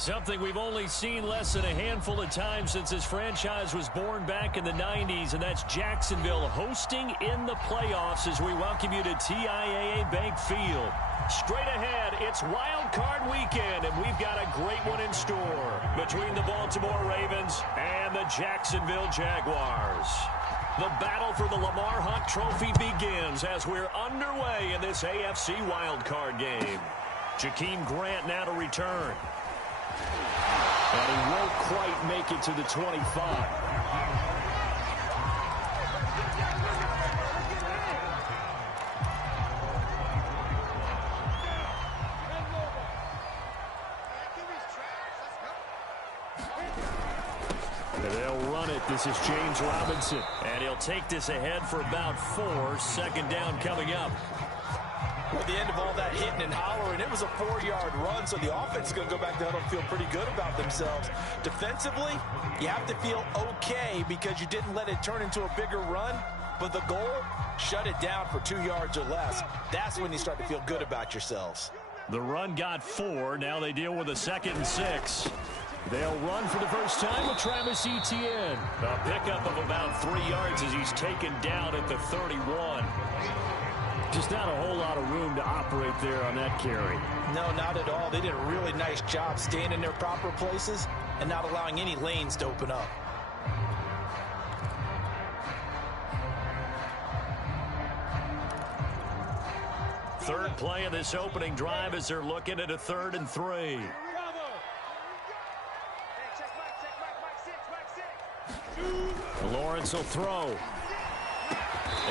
Something we've only seen less than a handful of times since this franchise was born back in the 90s, and that's Jacksonville hosting in the playoffs as we welcome you to TIAA Bank Field. Straight ahead, it's Wild Card Weekend, and we've got a great one in store between the Baltimore Ravens and the Jacksonville Jaguars. The battle for the Lamar Hunt Trophy begins as we're underway in this AFC Wild Card game. Jakeem Grant now to return. And he won't quite make it to the 25. They'll run it. This is James Robinson. And he'll take this ahead for about 4. Second down coming up. At the end of all that hitting and hollering, it was a 4-yard run, so the offense is going to go back to huddle and feel pretty good about themselves. Defensively, you have to feel okay because you didn't let it turn into a bigger run, but the goal, shut it down for 2 yards or less. That's when you start to feel good about yourselves. The run got 4. Now they deal with a 2nd and 6. They'll run for the first time with Travis Etienne. A pickup of about 3 yards as he's taken down at the 31. Just not a whole lot of room to operate there on that carry. No, not at all. They did a really nice job staying in their proper places and not allowing any lanes to open up. Third play of this opening drive as they're looking at a 3rd and 3. Lawrence will throw.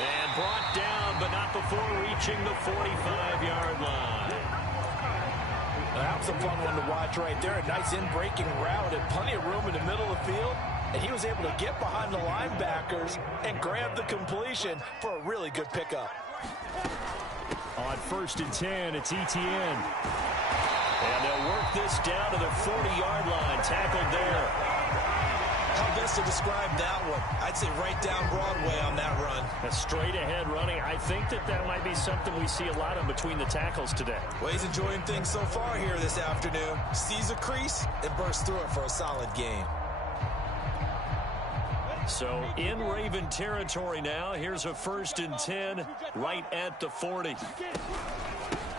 And brought down, but not before reaching the 45-yard line. That was a fun one to watch right there. A nice in-breaking route and plenty of room in the middle of the field. And he was able to get behind the linebackers and grab the completion for a really good pickup. On 1st and 10, it's Etienne. And they'll work this down to the 40-yard line. Tackled there. How best to describe that one? I'd say right down Broadway on that run. A straight-ahead running. I think that might be something we see a lot of between the tackles today. Well, he's enjoying things so far here this afternoon. Sees a crease and bursts through it for a solid game. So in Raven territory now. Here's a 1st and 10 right at the 40.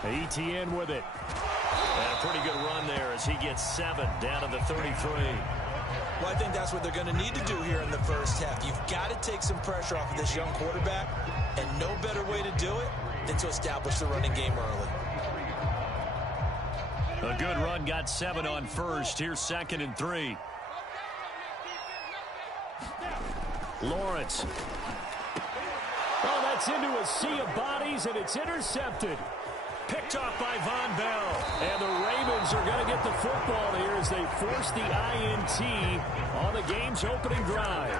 Etienne with it. And a pretty good run there as he gets 7 down to the 33. Well, I think that's what they're going to need to do here in the first half. You've got to take some pressure off of this young quarterback, and no better way to do it than to establish the running game early. A good run, got 7 on 1st. Here's 2nd and 3. Lawrence. Oh, that's into a sea of bodies, and it's intercepted. Picked off by Von Bell. And the Ravens are going to get the football here as they force the INT on the game's opening drive.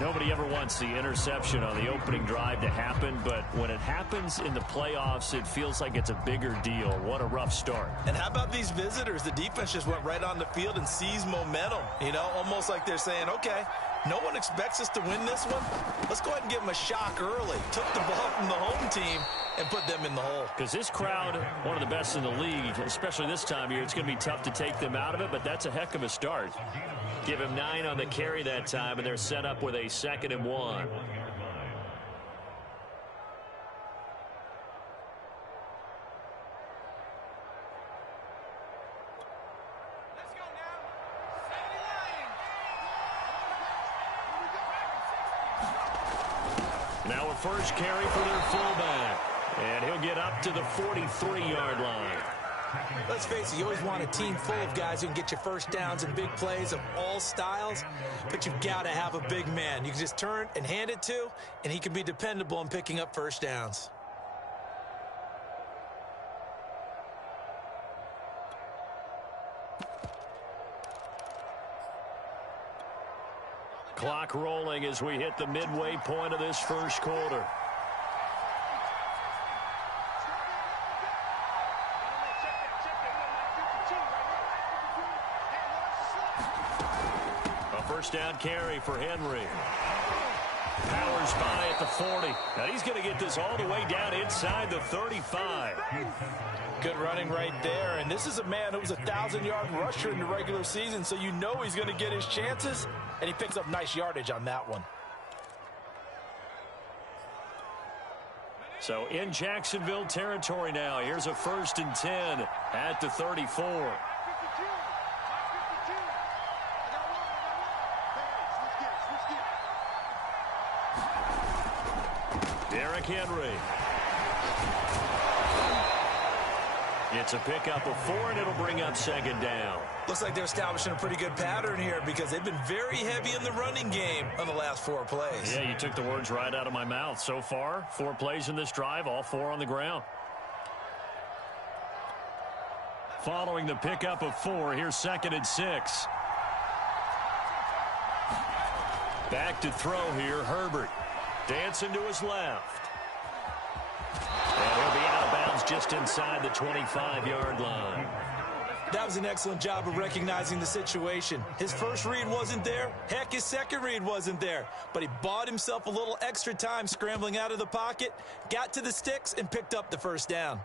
Nobody ever wants the interception on the opening drive to happen, but when it happens in the playoffs, it feels like it's a bigger deal. What a rough start. And how about these visitors? The defense just went right on the field and seized momentum. You know, almost like they're saying, okay, no one expects us to win this one. Let's go ahead and give them a shock early. Took the ball from the home team and put them in the hole. Because this crowd, one of the best in the league, especially this time of year, it's going to be tough to take them out of it, but that's a heck of a start. Give him 9 on the carry that time, and they're set up with a 2nd and 1. Now a first carry for their fullback. And he'll get up to the 43-yard line. Let's face it, you always want a team full of guys who can get you first downs and big plays of all styles, but you've got to have a big man you can just turn and hand it to, and he can be dependable in picking up first downs. Clock rolling as we hit the midway point of this first quarter. A first down carry for Henry. Powers by at the 40. Now he's going to get this all the way down inside the 35. Good running right there. And this is a man who was a 1,000-yard rusher in the regular season, so you know he's going to get his chances. And he picks up nice yardage on that one. So in Jacksonville territory now. Here's a 1st and 10 at the 34. Derrick Henry. It's a pickup of 4, and it'll bring up 2nd down. Looks like they're establishing a pretty good pattern here because they've been very heavy in the running game on the last 4 plays. Yeah, you took the words right out of my mouth. So far, 4 plays in this drive, all 4 on the ground. Following the pickup of 4, here's 2nd and 6. Back to throw here, Herbert. Dancing to his left. And he'll be out of bounds just inside the 25-yard line. That was an excellent job of recognizing the situation. His first read wasn't there. Heck, his second read wasn't there. But he bought himself a little extra time scrambling out of the pocket, got to the sticks, and picked up the 1st down.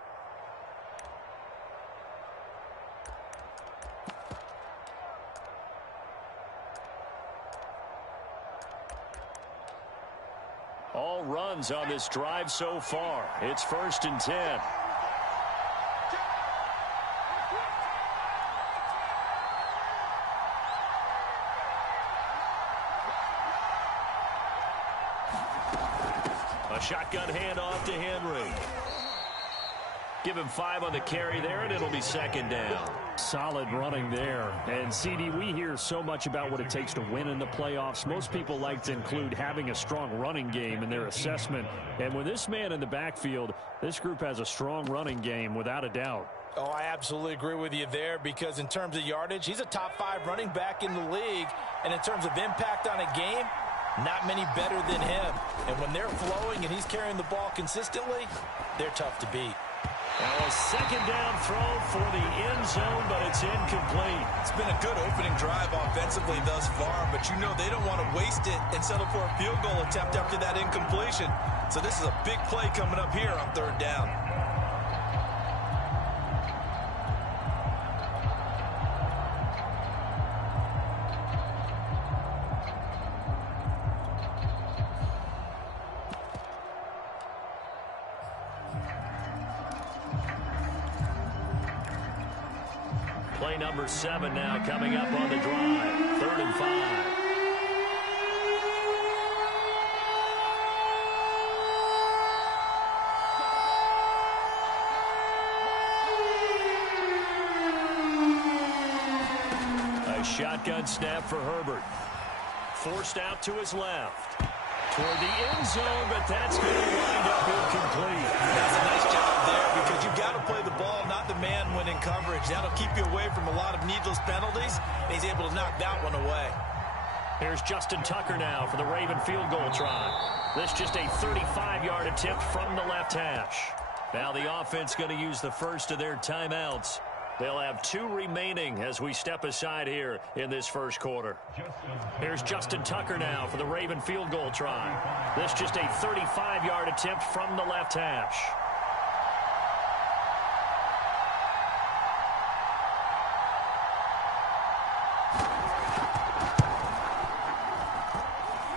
All runs on this drive so far. It's 1st and 10. A shotgun handoff to Henry. Give him 5 on the carry there, and it'll be 2nd down. Solid running there. And, CD, we hear so much about what it takes to win in the playoffs. Most people like to include having a strong running game in their assessment. And with this man in the backfield, this group has a strong running game without a doubt. Oh, I absolutely agree with you there because in terms of yardage, he's a top 5 running back in the league. And in terms of impact on a game, not many better than him. And when they're flowing and he's carrying the ball consistently, they're tough to beat. Now a 2nd down throw for the end zone, but it's incomplete. It's been a good opening drive offensively thus far, but you know they don't want to waste it and settle for a field goal attempt after that incompletion. So this is a big play coming up here on 3rd down. Play number 7 now coming up on the drive. 3rd and 5. A shotgun snap for Herbert. Forced out to his left. Toward the end zone, but that's going to wind up incomplete. That's a nice job there because you've got to play the ball, not the man when in coverage. That'll keep you away from a lot of needless penalties, and he's able to knock that one away. Here's Justin Tucker now for the Raven field goal try. This just a 35-yard attempt from the left hash. Now the offense going to use the first of their timeouts. They'll have 2 remaining as we step aside here in this first quarter. Here's Justin Tucker now for the Raven field goal try. This just a 35-yard attempt from the left hash.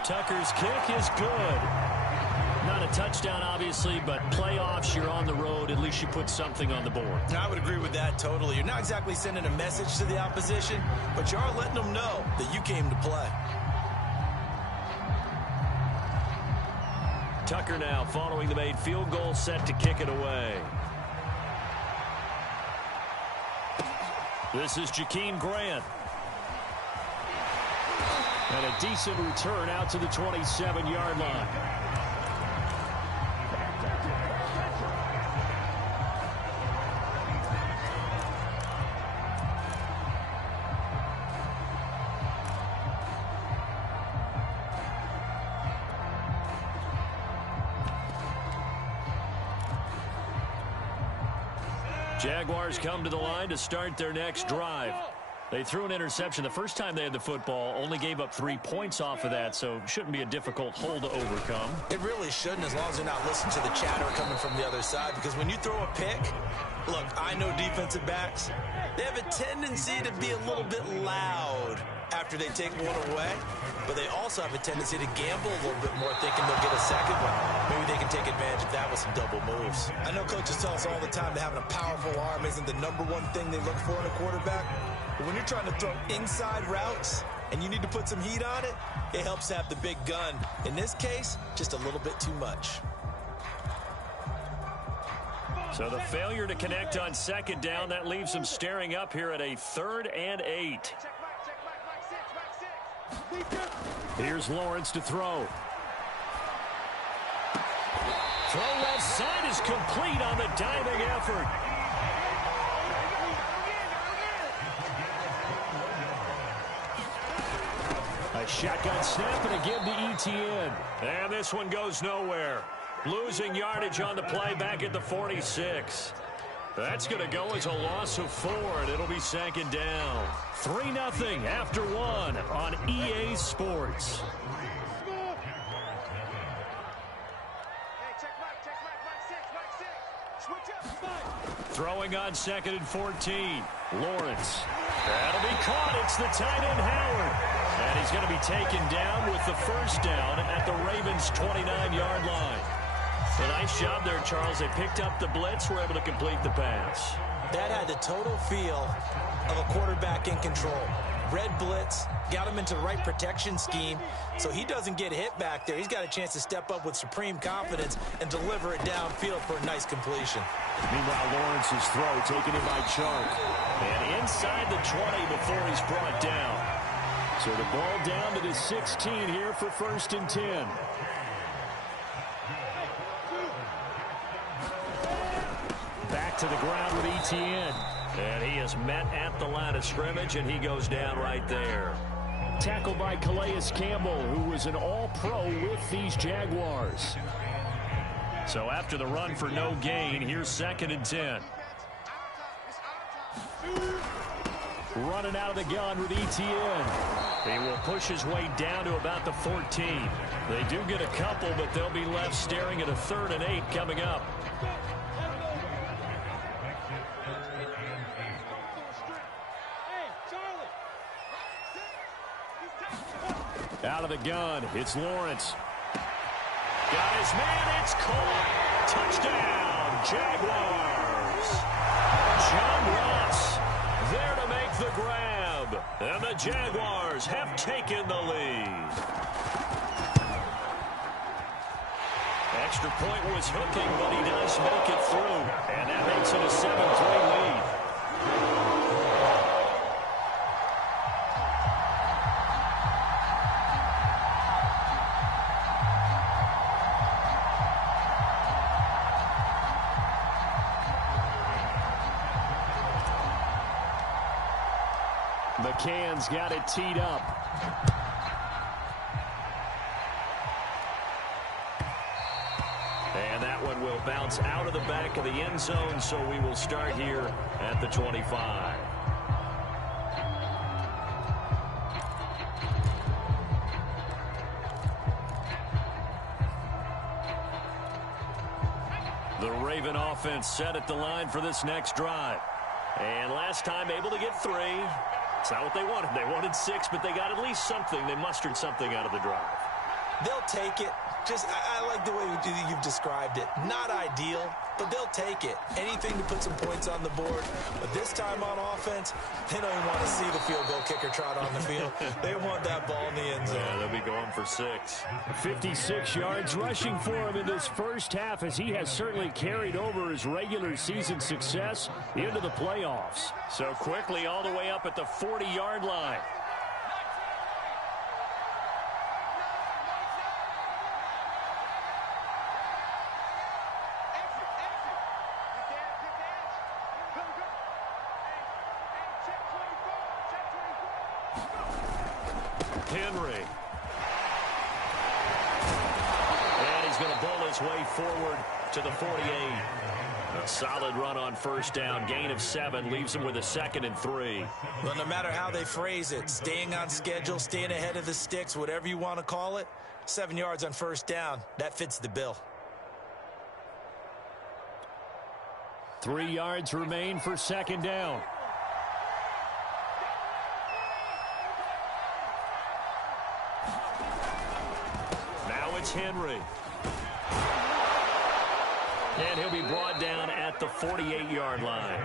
Tucker's kick is good. Not a touchdown, obviously, but playoffs, you're on the road. At least you put something on the board. I would agree with that totally. You're not exactly sending a message to the opposition, but you are letting them know that you came to play. Tucker now following the made field goal, set to kick it away. This is Jakeem Grant. And a decent return out to the 27-yard line. Jaguars come to the line to start their next drive. They threw an interception the first time they had the football, only gave up 3 points off of that, so shouldn't be a difficult hole to overcome. It really shouldn't, as long as they're not listening to the chatter coming from the other side, because when you throw a pick, look, I know defensive backs, they have a tendency to be a little bit loud after they take one away, but they also have a tendency to gamble a little bit more, thinking they'll get a second one. Maybe they can take advantage of that with some double moves. I know coaches tell us all the time that having a powerful arm isn't the #1 thing they look for in a quarterback, but when you're trying to throw inside routes and you need to put some heat on it, it helps to have the big gun. In this case, just a little bit too much. So the failure to connect on second down, that leaves them staring up here at a 3rd and 8. Here's Lawrence to throw. Throw left side is complete on the diving effort. A shotgun snap and a give to ETN. And this one goes nowhere. Losing yardage on the play back at the 46. That's going to go as a loss of 4, and it'll be 2nd down. 3-0 after 1 on EA Sports. Throwing on 2nd and 14. Lawrence. That'll be caught. It's the tight end, Howard. And he's going to be taken down with the first down at the Ravens' 29-yard line. A nice job there, Charles. They picked up the blitz, were able to complete the pass. That had the total feel of a quarterback in control. Red blitz, got him into the right protection scheme, so he doesn't get hit back there. He's got a chance to step up with supreme confidence and deliver it downfield for a nice completion. Meanwhile, Lawrence's throw taken in by Chunk. And inside the 20 before he's brought down. So the ball down to the 16 here for 1st and 10. Back to the ground with ETN. And he is met at the line of scrimmage, and he goes down right there. Tackled by Calais Campbell, who was an all-pro with these Jaguars. So after the run for no gain, here's 2nd and 10. Running out of the gun with ETN. He will push his way down to about the 14. They do get a couple, but they'll be left staring at a 3rd and 8 coming up. Out of the gun, it's Lawrence. Got his man, it's caught. Touchdown, Jaguars. John Ross there to make the grab. And the Jaguars have taken the lead. Extra point was hooking, but he does make it through. And that makes it a 7-3 lead. McCann's got it teed up. And that one will bounce out of the back of the end zone, so we will start here at the 25. The Raven offense set at the line for this next drive. And last time able to get 3. It's not what they wanted. They wanted 6, but they got at least something. They mustered something out of the drive. They'll take it. Just, I like the way you've described it. Not ideal, but they'll take it. Anything to put some points on the board. But this time on offense, they don't even want to see the field goal kicker trot on the field. They want that ball in the end zone. Yeah, they'll be going for 6. 56 yards rushing for him in this first half, as he has certainly carried over his regular season success into the playoffs. So quickly all the way up at the 40-yard line. Henry. And he's going to bowl his way forward to the 48. A solid run on first down. Gain of 7 leaves him with a 2nd and 3. Well, no matter how they phrase it, staying on schedule, staying ahead of the sticks, whatever you want to call it, 7 yards on first down, that fits the bill. 3 yards remain for 2nd down. Now it's Henry. And he'll be brought down at the 48-yard line.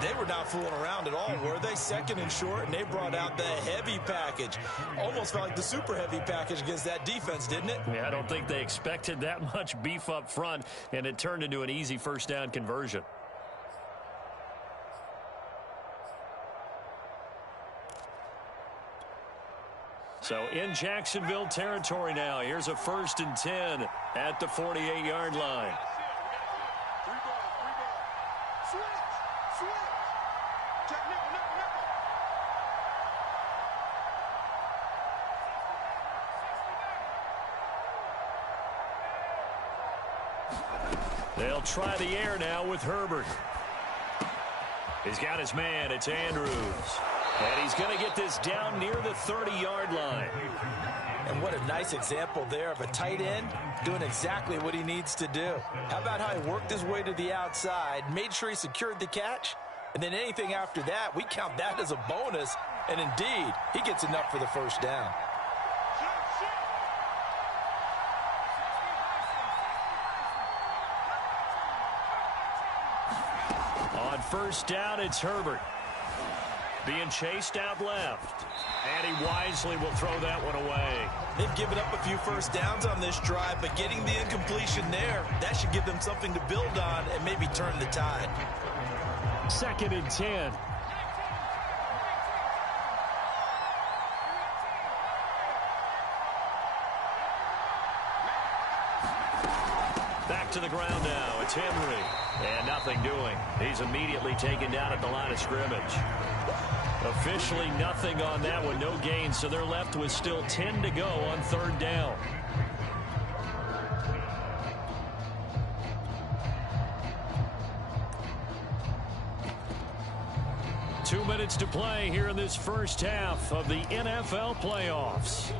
They were not fooling around at all, were they? 2nd and short, and they brought out the heavy package. Almost felt like the super heavy package against that defense, didn't it? Yeah, I don't think they expected that much beef up front, and it turned into an easy first down conversion. So in Jacksonville territory now. Here's a 1st and 10 at the 48-yard line. They'll try the air now with Herbert. He's got his man. It's Andrews. And he's going to get this down near the 30-yard line. And what a nice example there of a tight end doing exactly what he needs to do. How about how he worked his way to the outside, made sure he secured the catch, and then anything after that, we count that as a bonus. And indeed, he gets enough for the first down. On first down, it's Herbert. Being chased out left. And he wisely will throw that one away. They've given up a few first downs on this drive, but getting the incompletion there, that should give them something to build on and maybe turn the tide. 2nd and 10. Back to the ground now. It's Henry. And nothing doing. He's immediately taken down at the line of scrimmage. Officially nothing on that one. No gain, so they're left with still 10 to go on 3rd down. Two minutes to play here in this first half of the NFL playoffs.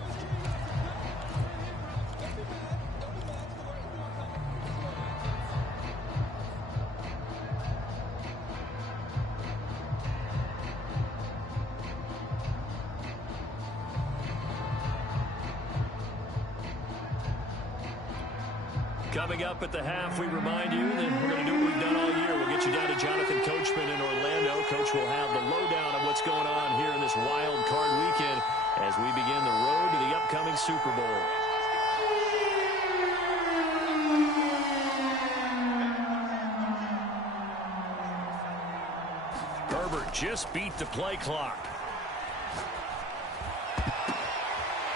Coming up at the half, we remind you that we're going to do what we've done all year. We'll get you down to Jonathan Coachman in Orlando. Coach will have the lowdown on what's going on here in this wild card weekend as we begin the road to the upcoming Super Bowl. Herbert just beat the play clock.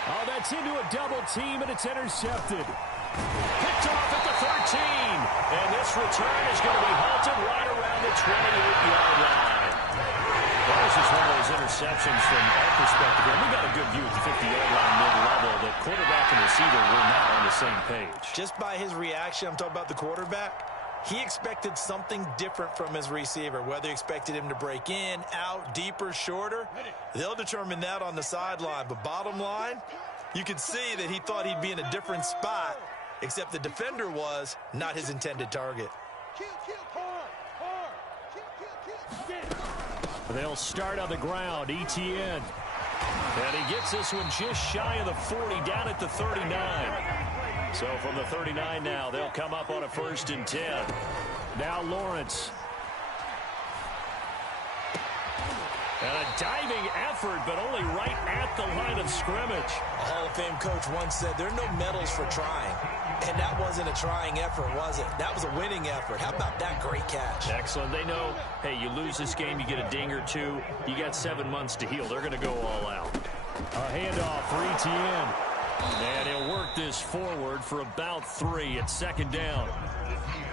Oh, that's into a double team, and it's intercepted. Picked off at the 13. And this return is going to be halted right around the 28-yard line. That was just one of those interceptions from our perspective. And we got a good view at the 50-yard line mid-level that quarterback and receiver were not on the same page. Just by his reaction, I'm talking about the quarterback, he expected something different from his receiver. Whether he expected him to break in, out, deeper, shorter, they'll determine that on the sideline. But bottom line, you could see that he thought he'd be in a different spot, except the defender was not his intended target. They'll start on the ground. ETN. And he gets this one just shy of the 40, down at the 39. So from the 39 now, they'll come up on a 1st and 10. Now Lawrence. And a diving effort, but only right at the line of scrimmage. A Hall of Fame coach once said, there are no medals for trying. And that wasn't a trying effort, was it? That was a winning effort. How about that great catch? Excellent. They know, hey, you lose this game, you get a ding or two. You got 7 months to heal. They're going to go all out. A handoff for ETN. And he'll work this forward for about 3 at second down.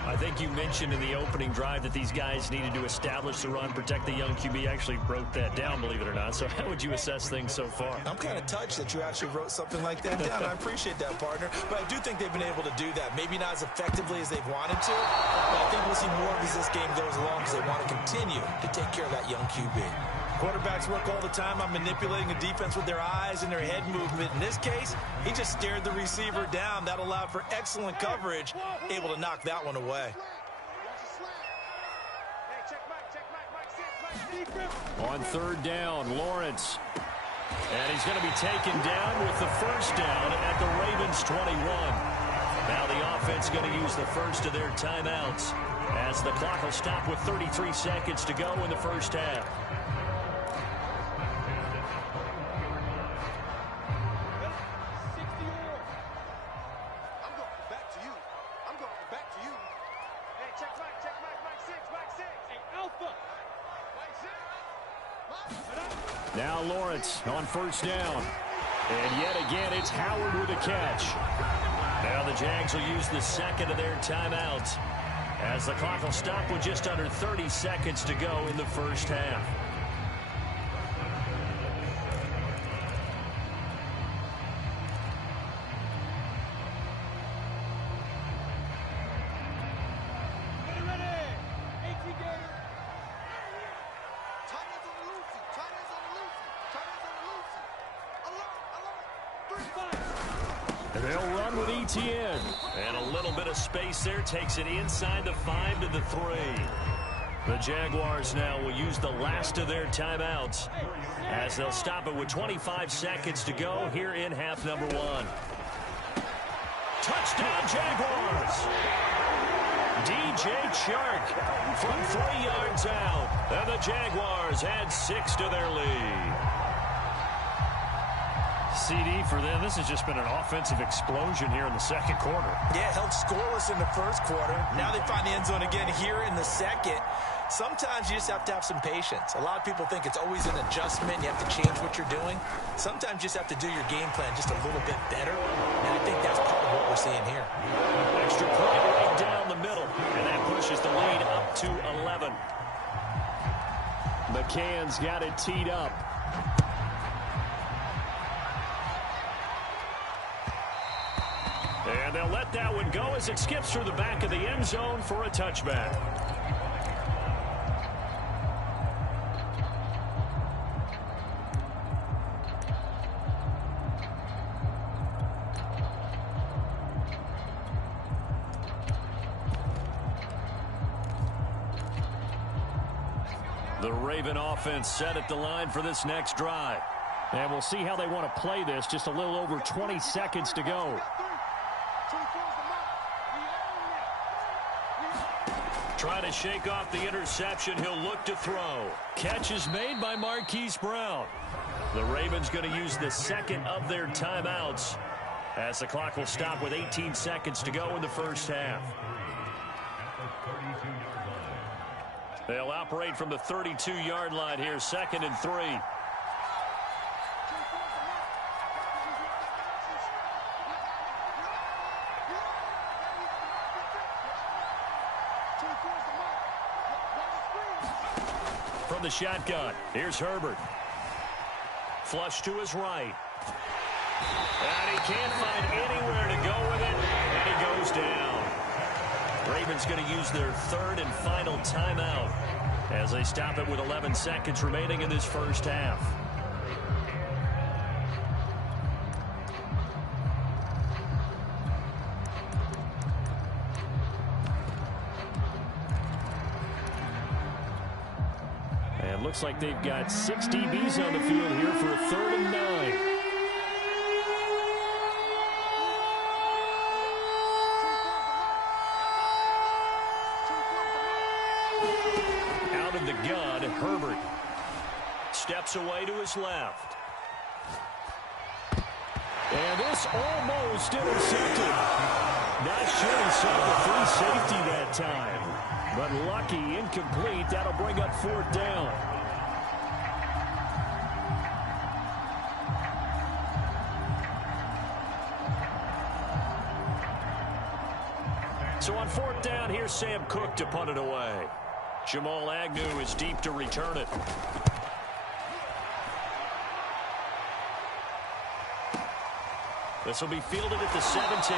I think you mentioned in the opening drive that these guys needed to establish the run, protect the young QB. I actually wrote that down, believe it or not. So how would you assess things so far? I'm kind of touched that you actually wrote something like that down. I appreciate that, partner. But I do think they've been able to do that. Maybe not as effectively as they've wanted to, but I think we'll see more of as this game goes along because they want to continue to take care of that young QB. Quarterbacks work all the time on manipulating a defense with their eyes and their head movement. In this case, he just stared the receiver down. That allowed for excellent coverage, able to knock that one away. On third down, Lawrence. And he's going to be taken down with the first down at the Ravens 21. Now the offense going to use the first of their timeouts as the clock will stop with 33 seconds to go in the first half. Now Lawrence on first down. And yet again, it's Howard with a catch. Now the Jags will use the second of their timeouts as the clock will stop with just under 30 seconds to go in the first half. They'll run with ETN. And a little bit of space there takes it inside the 5 to the 3. The Jaguars now will use the last of their timeouts as they'll stop it with 25 seconds to go here in half number 1. Touchdown, Jaguars! DJ Chark from 3 yards out. And the Jaguars add 6 to their lead. CD for them, this has just been an offensive explosion here in the second quarter. Yeah, held scoreless in the first quarter. Now they find the end zone again here in the second. Sometimes you just have to have some patience. A lot of people think it's always an adjustment. You have to change what you're doing. Sometimes you just have to do your game plan just a little bit better. And I think that's part of what we're seeing here. Extra point right down the middle. And that pushes the lead up to 11. McCann's got it teed up. And they'll let that one go as it skips through the back of the end zone for a touchback. The Raven offense set at the line for this next drive. And we'll see how they want to play this. Just a little over 20 seconds to go. Trying to shake off the interception. He'll look to throw. Catch is made by Marquise Brown. The Ravens going to use the second of their timeouts as the clock will stop with 18 seconds to go in the first half. They'll operate from the 32-yard line here, 2nd and 3. From the shotgun, here's Herbert. Flush to his right. And he can't find anywhere to go with it, and he goes down. Ravens going to use their third and final timeout as they stop it with 11 seconds remaining in this first half. And looks like they've got 6 DBs on the field here for a 3rd and 9. Out of the gun, Herbert steps away to his left. And this almost intercepted. Not sure he saw the free safety that time. But lucky, incomplete. That'll bring up 4th down. So on fourth down, here's Sam Cook to punt it away. Jamal Agnew is deep to return it. This will be fielded at the 17.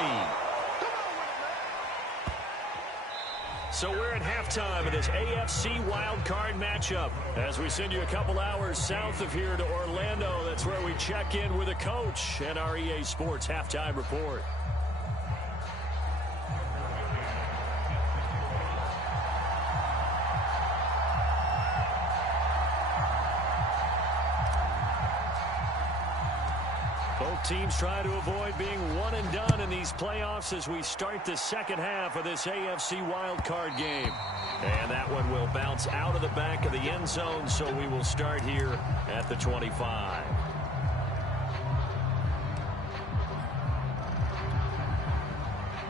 So we're at halftime of this AFC wildcard matchup. As we send you a couple hours south of here to Orlando, that's where we check in with a coach and our EA Sports halftime report. Both teams try to avoid being one and done in these playoffs as we start the second half of this AFC wildcard game. And that one will bounce out of the back of the end zone, so we will start here at the 25.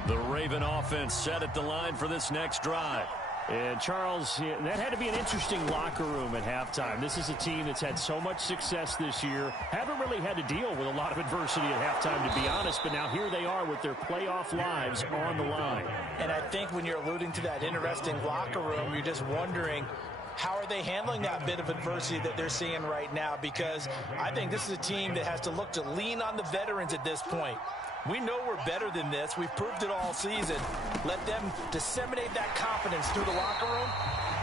The Raven offense set at the line for this next drive. And, Charles, that had to be an interesting locker room at halftime. This is a team that's had so much success this year. Haven't really had to deal with a lot of adversity at halftime, to be honest. But now here they are with their playoff lives on the line. And I think when you're alluding to that interesting locker room, you're just wondering, how are they handling that bit of adversity that they're seeing right now? Because I think this is a team that has to look to lean on the veterans at this point. We know we're better than this. We've proved it all season. Let them disseminate that confidence through the locker room.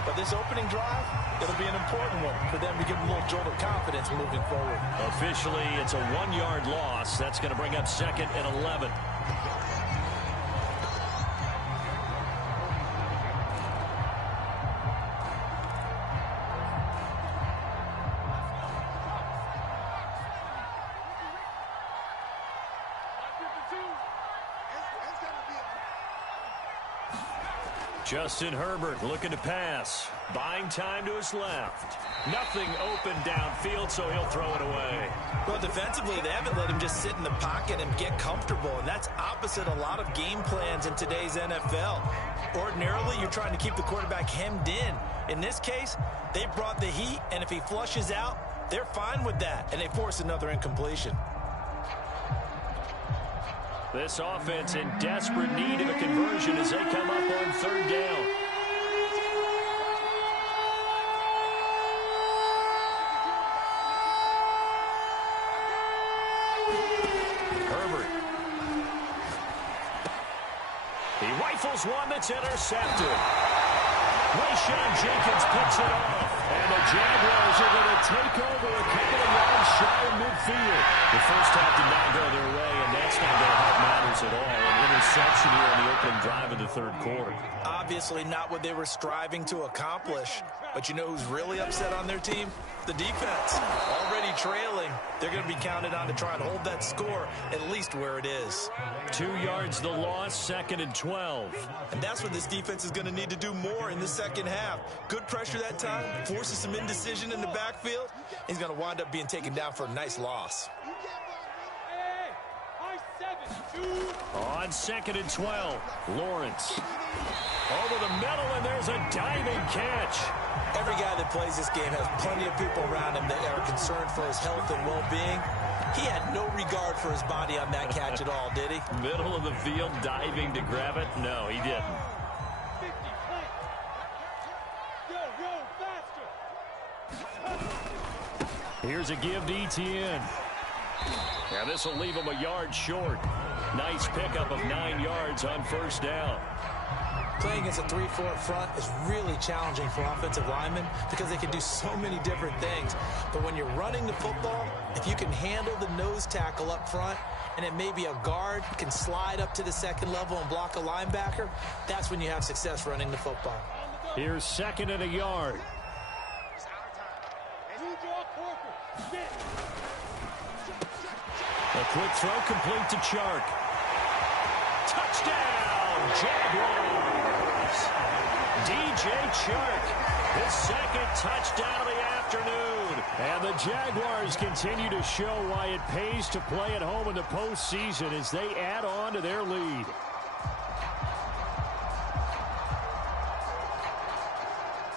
But this opening drive, it'll be an important one for them to give them a little jolt of confidence moving forward. Officially, it's a 1-yard loss. That's going to bring up 2nd and 11. Justin Herbert looking to pass. Buying time to his left. Nothing open downfield, so he'll throw it away. Well, defensively, they haven't let him just sit in the pocket and get comfortable, and that's opposite a lot of game plans in today's NFL. Ordinarily, you're trying to keep the quarterback hemmed in. In this case, they brought the heat, and if he flushes out, they're fine with that, and they force another incompletion. This offense in desperate need of a conversion as they come up on 3rd down. Herbert. He rifles one that's intercepted. Rayshon Jenkins picks it off. And the Jaguars are going to take over a couple of yards shy of midfield. The first half did not go their way, and that's not going to help matters at all. An interception here on the opening drive of the 3rd quarter. Obviously not what they were striving to accomplish. But you know who's really upset on their team? The defense. Already trailing. They're going to be counted on to try and hold that score at least where it is. 2 yards the loss, 2nd and 12. And that's what this defense is going to need to do more in the second half. Good pressure that time, forces some indecision in the backfield. He's going to wind up being taken down for a nice loss. On 2nd and 12, Lawrence. Over the middle, and there's a diving catch. Every guy that plays this game has plenty of people around him that are concerned for his health and well-being. He had no regard for his body on that catch at all, did he? Middle of the field, diving to grab it? No, he didn't. Here's a give to Etienne. Now this will leave him a yard short. Nice pickup of 9 yards on 1st down. Playing against a 3-4 front is really challenging for offensive linemen because they can do so many different things. But when you're running the football, if you can handle the nose tackle up front, and it may be a guard can slide up to the 2nd level and block a linebacker, that's when you have success running the football. Here's 2nd and a yard. A quick throw complete to Chark. Touchdown, Jaguars. DJ Chark, his 2nd touchdown of the afternoon. And the Jaguars continue to show why it pays to play at home in the postseason as they add on to their lead.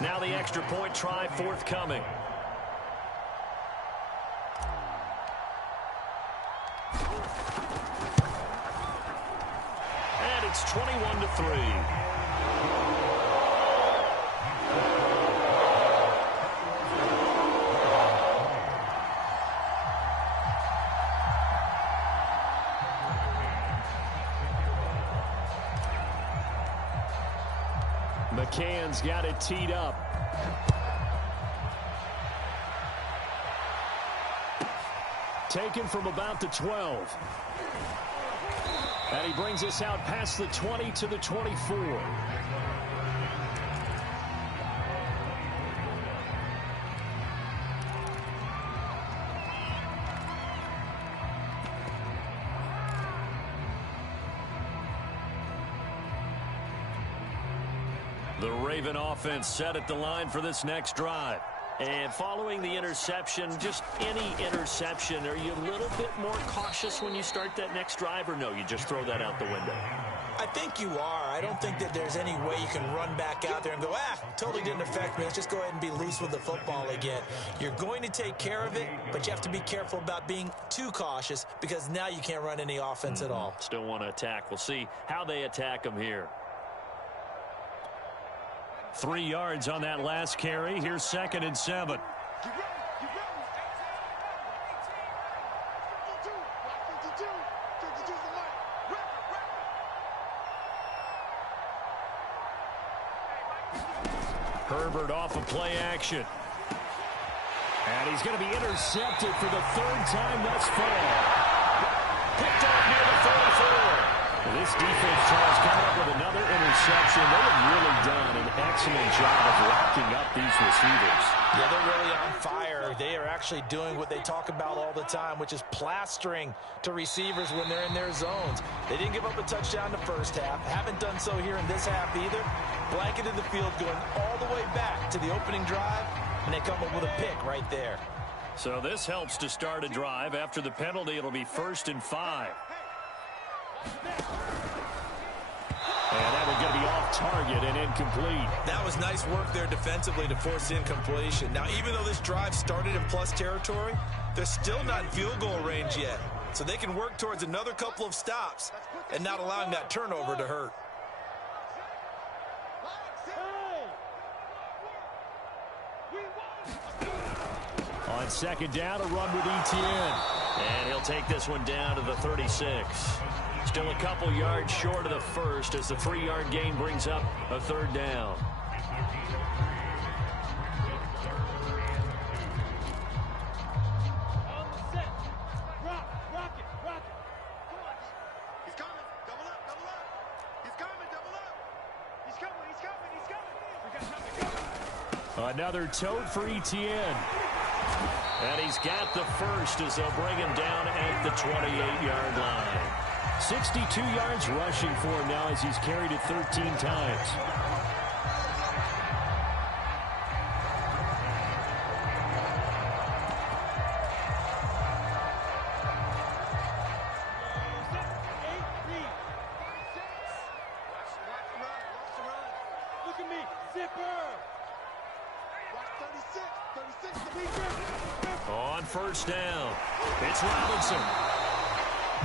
Now the extra point try forthcoming. It's 21-3. McCann's got it teed up. Taken from about the 12. And he brings us out past the 20 to the 24. The Raven offense set at the line for this next drive. And following the interception, just any interception, are you a little bit more cautious when you start that next drive, or no, you just throw that out the window? I think you are. I don't think that there's any way you can run back out there and go, totally didn't affect me. Let's just go ahead and be loose with the football again. You're going to take care of it, but you have to be careful about being too cautious because now you can't run any offense at all. Still want to attack. We'll see how they attack them here. 3 yards on that last carry. Here's 2nd and 7. Herbert off of play action. And he's going to be intercepted for the 3rd time thus far. Picked up near the 44. This defense tries coming up with another interception. They have really done an excellent job of locking up these receivers. Yeah, they're really on fire. They are actually doing what they talk about all the time, which is plastering to receivers when they're in their zones. They didn't give up a touchdown the first half. Haven't done so here in this half either. Blanketed the field going all the way back to the opening drive, and they come up with a pick right there. So this helps to start a drive. After the penalty, it'll be 1st and 5. And that one's going to be off target and incomplete. That was nice work there defensively to force incompletion. Now, even though this drive started in plus territory, they're still not in field goal range yet. So they can work towards another couple of stops and not allowing that turnover to hurt. On 2nd down, a run with Etienne. And he'll take this one down to the 36. Still a couple yards short of the first as the 3-yard gain brings up a 3rd down. Another tote for Etienne. And he's got the first as they'll bring him down at the 28-yard line. 62 yards rushing for him now as he's carried it 13 times. On 1st down, it's Robinson.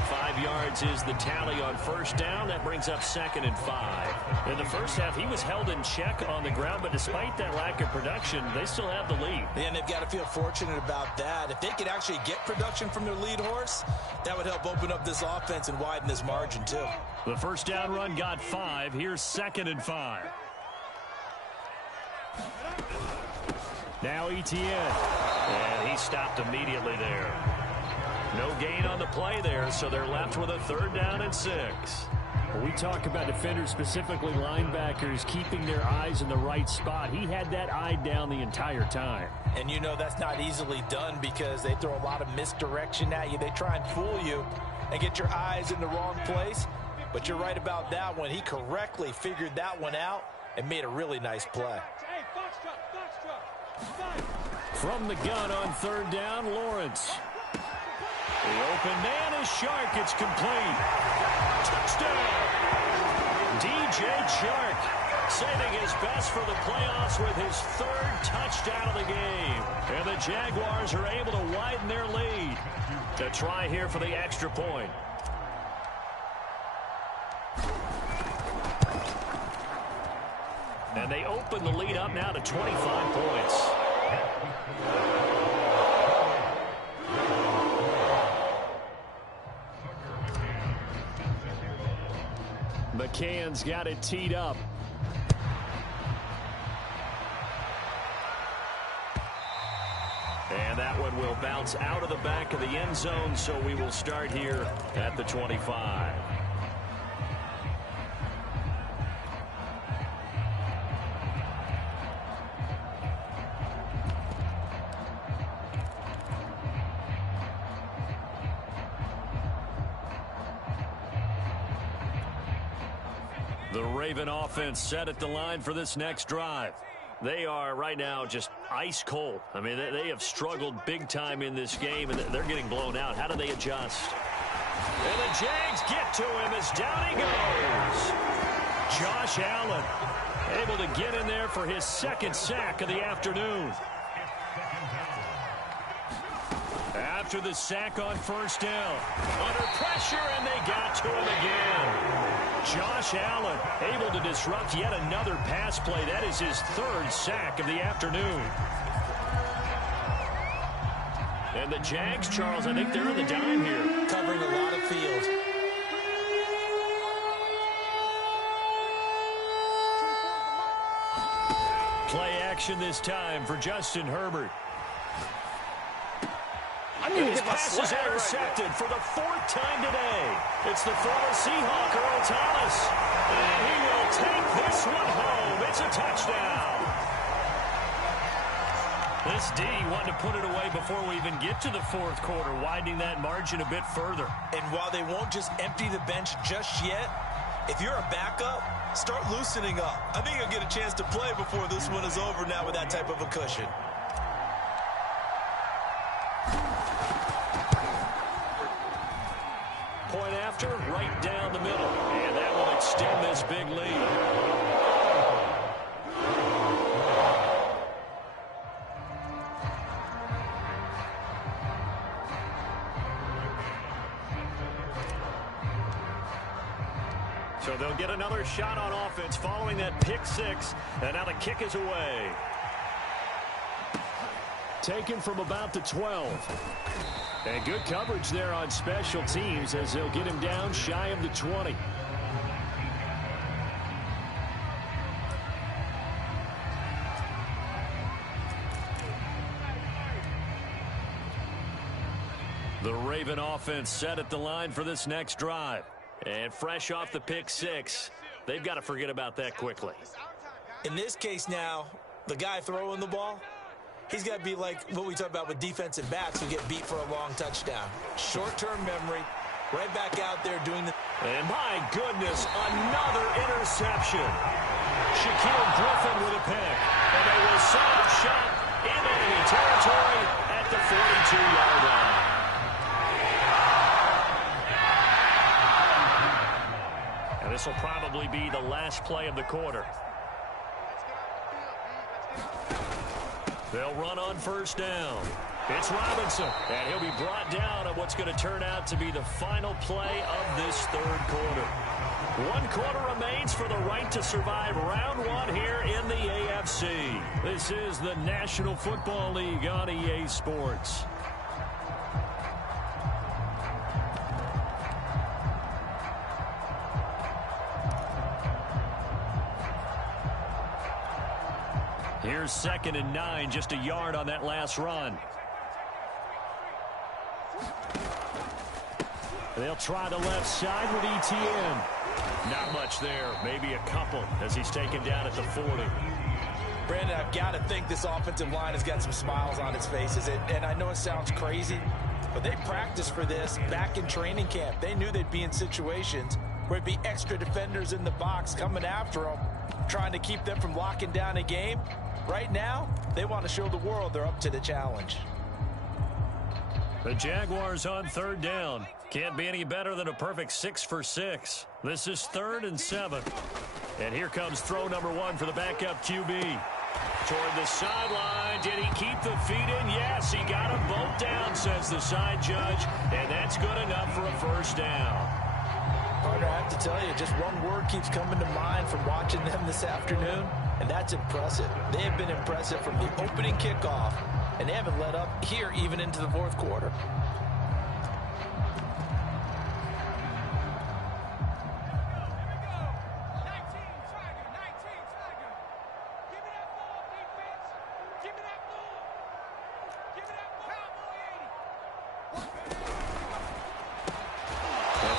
5 yards is the tally on 1st down. That brings up 2nd and 5. In the first half, he was held in check on the ground, but despite that lack of production, they still have the lead. And they've got to feel fortunate about that. If they could actually get production from their lead horse, that would help open up this offense and widen this margin, too. The 1st down run got 5. Here's 2nd and 5. Now Etienne. And he stopped immediately there. No gain on the play there, so they're left with a 3rd down and 6. When we talk about defenders, specifically linebackers, keeping their eyes in the right spot, he had that eye down the entire time. And you know that's not easily done because they throw a lot of misdirection at you. They try and fool you and get your eyes in the wrong place. But you're right about that one. He correctly figured that one out and made a really nice play. From the gun on 3rd down, Lawrence. The open man is Shark. It's complete. Touchdown. DJ Shark saving his best for the playoffs with his 3rd touchdown of the game. And the Jaguars are able to widen their lead. To try here for the extra point. And they open the lead up now to 25 points. McCann's got it teed up. And that one will bounce out of the back of the end zone, so we will start here at the 25. The Raven offense set at the line for this next drive. They are right now just ice cold. I mean, they have struggled big time in this game, and they're getting blown out. How do they adjust? And the Jags get to him as down he goes. Josh Allen able to get in there for his second sack of the afternoon. After the sack on first down, under pressure, and they got to him again. Josh Allen able to disrupt yet another pass play. That is his third sack of the afternoon. And the Jags, Charles, I think they're on the dime here. Covering a lot of field. Play action this time for Justin Herbert. His pass is intercepted for the fourth time today. It's the former Seahawk, Earl Thomas. And he will take this one home. It's a touchdown. This D wanted to put it away before we even get to the fourth quarter, widening that margin a bit further. And while they won't just empty the bench just yet, if you're a backup, start loosening up. I think you'll get a chance to play before this one is over now with that type of a cushion. Point after, right down the middle. And that will extend this big lead. So they'll get another shot on offense following that pick six. And now the kick is away. Taken from about the 12. And good coverage there on special teams as they'll get him down shy of the 20. The Raven offense set at the line for this next drive. And fresh off the pick six, they've got to forget about that quickly. In this case now, the guy throwing the ball, he's got to be like what we talk about with defensive backs who get beat for a long touchdown. Short-term memory, right back out there doing the... And my goodness, another interception. Shaquille Griffin with a pick. And they will set up shop in enemy territory at the 42-yard line. And this will probably be the last play of the quarter. They'll run on first down. It's Robinson, and he'll be brought down on what's going to turn out to be the final play of this third quarter. 1 quarter remains for the right to survive round one here in the AFC. This is the National Football League on EA Sports. Here's 2nd and 9, just a yard on that last run. They'll try the left side with ETN. Not much there, maybe a couple as he's taken down at the 40. Brandon, I've got to think this offensive line has got some smiles on its faces. And I know it sounds crazy, but they practiced for this back in training camp. They knew they'd be in situations where it'd be extra defenders in the box coming after them, trying to keep them from locking down a game. Right now, they want to show the world they're up to the challenge. The Jaguars on 3rd down. Can't be any better than a perfect 6 for 6. This is 3rd and 7. And here comes throw number 1 for the backup QB. Toward the sideline. Did he keep the feet in? Yes, he got them both down, says the side judge. And that's good enough for a first down. Carter, I have to tell you, just one word keeps coming to mind from watching them this afternoon. and that's impressive. They have been impressive from the opening kickoff, and they haven't let up here even into the fourth quarter.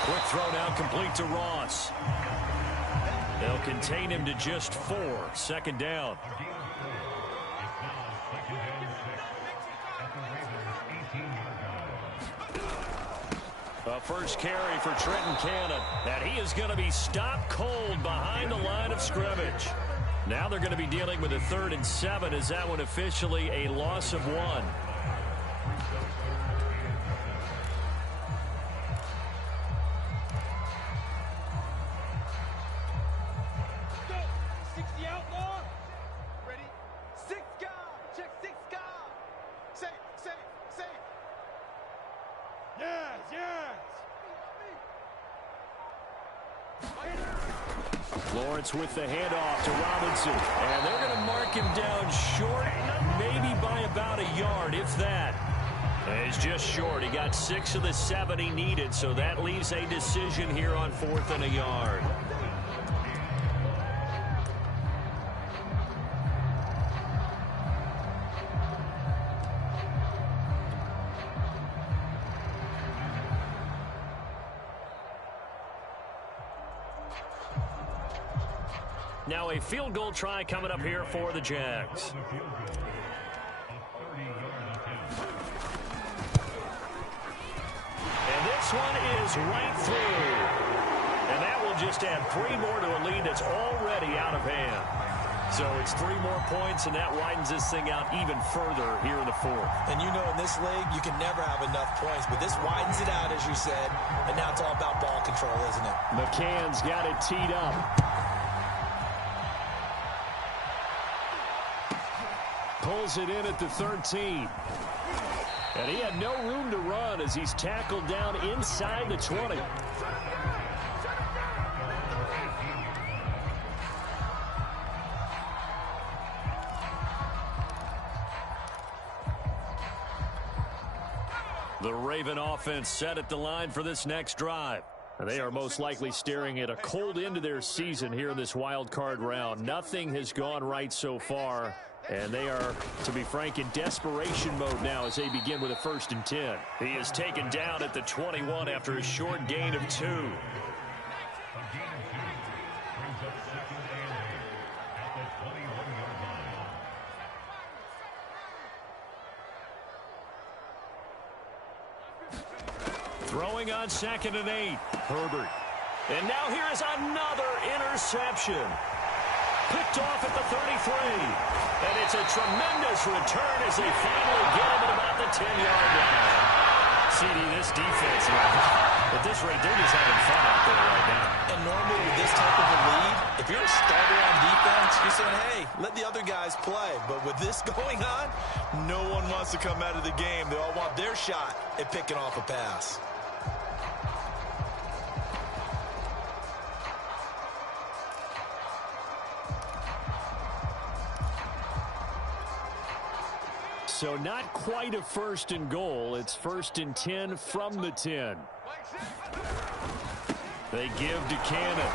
Quick throw now complete to Ross. They'll contain him to just 4. Second down. A first carry for Trenton Cannon. And he is going to be stopped cold behind the line of scrimmage. Now they're going to be dealing with a 3rd and 7 as that one officially a loss of 1. Lawrence with the handoff to Robinson. And they're going to mark him down short, maybe by about a yard, if that. He's just short. He got 6 of the 7 he needed, so that leaves a decision here on 4th and a yard. Now a field goal try coming up here for the Jags. And this one is right through. And that will just add 3 more to a lead that's already out of hand. So it's 3 more points, and that widens this thing out even further here in the 4th. And you know, in this league, you can never have enough points, but this widens it out, as you said, and now it's all about ball control, isn't it? McCann's got it teed up. Pulls it in at the 13. And he had no room to run as he's tackled down inside the 20. The Raven offense set at the line for this next drive. They are most likely staring at a cold end to their season here in this wild card round. Nothing has gone right so far. And they are, to be frank, in desperation mode now as they begin with a 1st and 10. He is taken down at the 21 after a short gain of 2. Throwing on 2nd and 8. Herbert. And now here is another interception. Picked off at the 33. And it's a tremendous return as they finally get him at about the 10-yard line. CD, this defense, at this rate, they're just having fun out there right now. And normally with this type of a lead, if you're a starter on defense, you're saying, hey, let the other guys play. But with this going on, no one wants to come out of the game. They all want their shot at picking off a pass. So not quite a 1st and goal. It's 1st and 10 from the 10. They give to Cannon.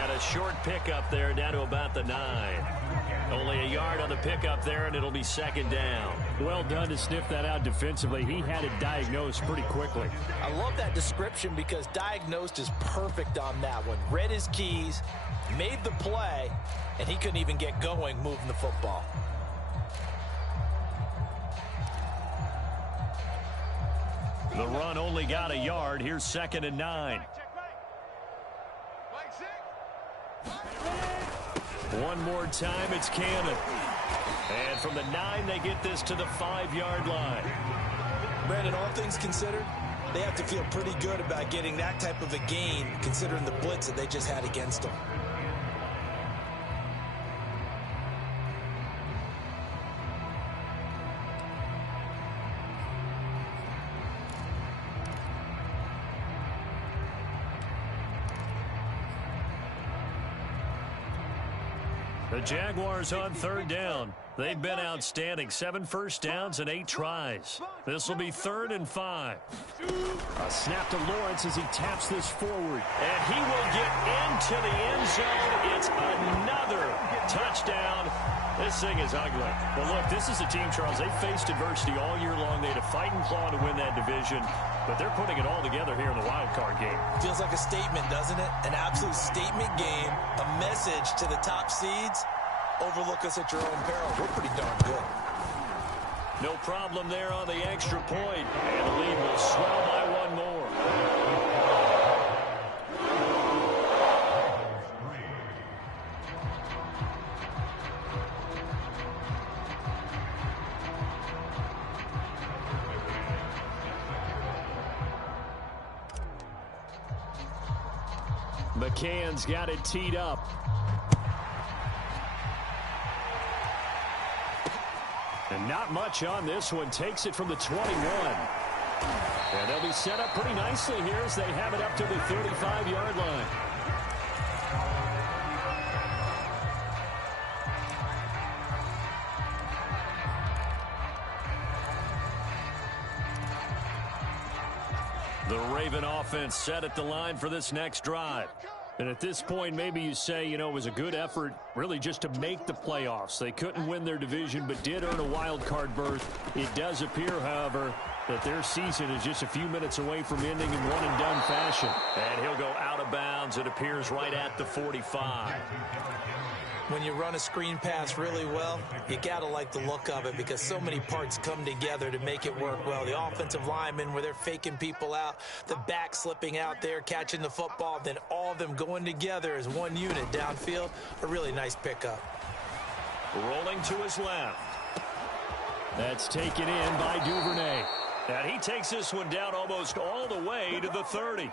And a short pickup there down to about the 9. Only a yard on the pickup there, and it'll be 2nd down. Well done to sniff that out defensively. He had it diagnosed pretty quickly. I love that description because diagnosed is perfect on that one. Read his keys, made the play, and he couldn't even get going moving the football. The run only got a yard. Here's 2nd and 9. One more time, it's Cannon. And from the 9, they get this to the 5-yard line. Brandon, all things considered, they have to feel pretty good about getting that type of a gain, considering the blitz that they just had against them. The Jaguars on third down. They've been outstanding. 7 first downs and 8 tries. This will be 3rd and 5. A snap to Lawrence as he taps this forward. And he will get into the end zone. It's another touchdown. This thing is ugly. Well, look, this is a team, Charles. They faced adversity all year long. They had to fight and claw to win that division. But they're putting it all together here in the wild card game. Feels like a statement, doesn't it? An absolute statement game. A message to the top seeds. Overlook us at your own peril. We're pretty darn good. No problem there on the extra point. And the lead will swell by 1 more. McCann's got it teed up. And not much on this one. Takes it from the 21. And they'll be set up pretty nicely here as they have it up to the 35-yard line. The Raven offense set at the line for this next drive. And at this point, maybe you say, you know, it was a good effort really just to make the playoffs. They couldn't win their division but did earn a wild card berth. It does appear, however, that their season is just a few minutes away from ending in one-and-done fashion. And he'll go out of bounds. It appears right at the 45. When you run a screen pass really well, you got to like the look of it because so many parts come together to make it work well. The offensive linemen, where they're faking people out, the back slipping out there, catching the football, then all of them going together as one unit downfield. A really nice pickup. Rolling to his left. That's taken in by Duvernay. And he takes this one down almost all the way to the 30.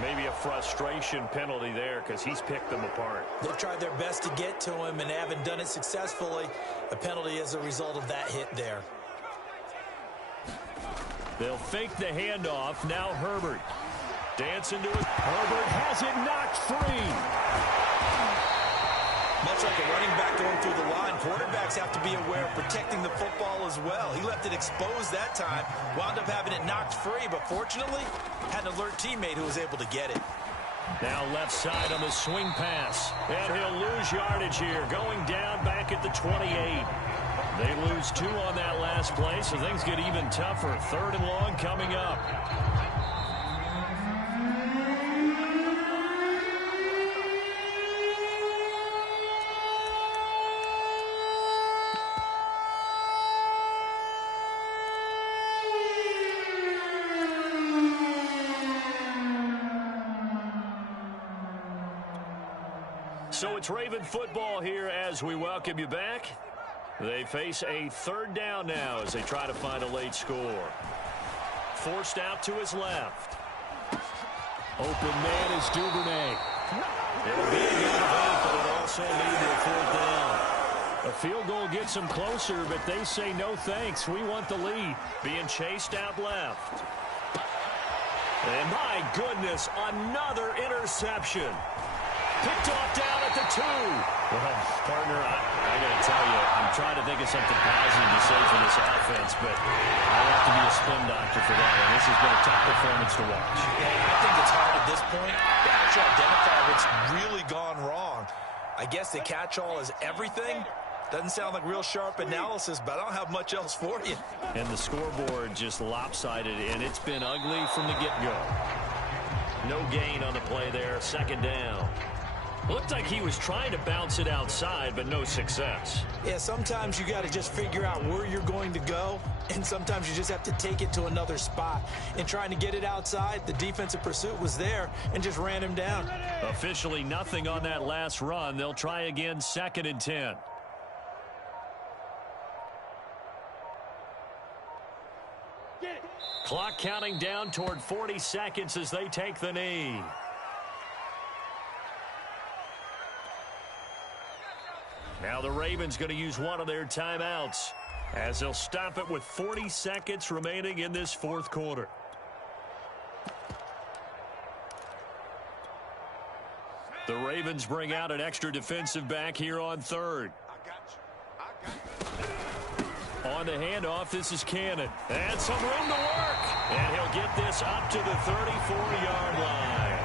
Maybe a frustration penalty there because he's picked them apart. They've tried their best to get to him and haven't done it successfully. A penalty as a result of that hit there. They'll fake the handoff. Now Herbert. Dancing to it. Herbert has it knocked free. Much like a running back going through the line, quarterbacks have to be aware of protecting the football as well. He left it exposed that time, wound up having it knocked free, but fortunately had an alert teammate who was able to get it. Now left side on the swing pass. And he'll lose yardage here, going down back at the 28. They lose 2 on that last play, so things get even tougher. 3rd and long coming up. So it's Raven football here as we welcome you back. They face a 3rd down now as they try to find a late score. Forced out to his left. Open man is Duvernay. It'll be a good event, but it also needed a 4th down. A field goal gets them closer, but they say no thanks. We want the lead. Being chased out left. And my goodness, another interception. Picked off down at the 2. Well, partner, I got to tell you, I'm trying to think of something positive to say for this offense, but I have to be a spin doctor for that, and this has been a tough performance to watch. Yeah, I think it's hard at this point to actually identify what's really gone wrong. I guess the catch-all is everything. Doesn't sound like real sharp analysis, but I don't have much else for you. And the scoreboard just lopsided, and it's been ugly from the get-go. No gain on the play there, 2nd down. Looked like he was trying to bounce it outside, but no success. Yeah, sometimes you got to just figure out where you're going to go, and sometimes you just have to take it to another spot. In trying to get it outside, the defensive pursuit was there and just ran him down. Officially nothing on that last run. They'll try again, 2nd and 10. Clock counting down toward 40 seconds as they take the knee. Now the Ravens going to use one of their timeouts as they'll stop it with 40 seconds remaining in this 4th quarter. The Ravens bring out an extra defensive back here on third. On the handoff, this is Cannon. And some room to work. And he'll get this up to the 34-yard line.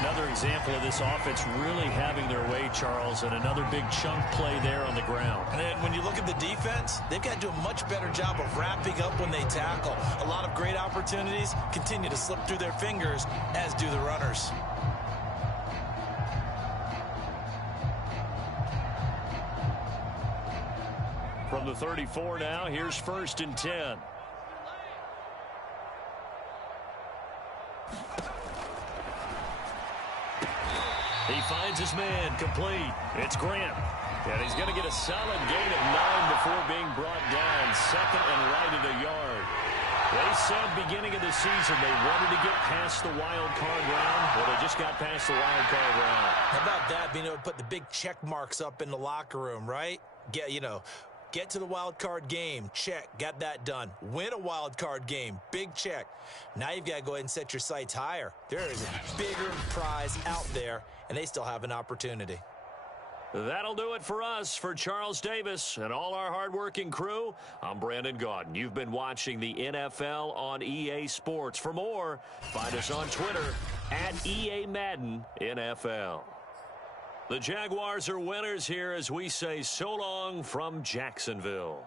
Another example of this offense really having their way, Charles, and another big chunk play there on the ground. And then when you look at the defense, they've got to do a much better job of wrapping up when they tackle. A lot of great opportunities continue to slip through their fingers, as do the runners. From the 34 now, here's 1st and 10. He finds his man, complete. It's Grant. And he's going to get a solid gain of 9 before being brought down. 2nd and right at a yard. They said beginning of the season they wanted to get past the wild card round. Well, they just got past the wild card round. How about that, being able to put the big check marks up in the locker room, right? Get to the wild card game. Check. Got that done. Win a wild card game. Big check. Now you've got to go ahead and set your sights higher. There is a bigger prize out there, and they still have an opportunity. That'll do it for us. For Charles Davis and all our hardworking crew, I'm Brandon Gaudin. You've been watching the NFL on EA Sports. For more, find us on Twitter at EA Madden NFL. The Jaguars are winners here as we say so long from Jacksonville.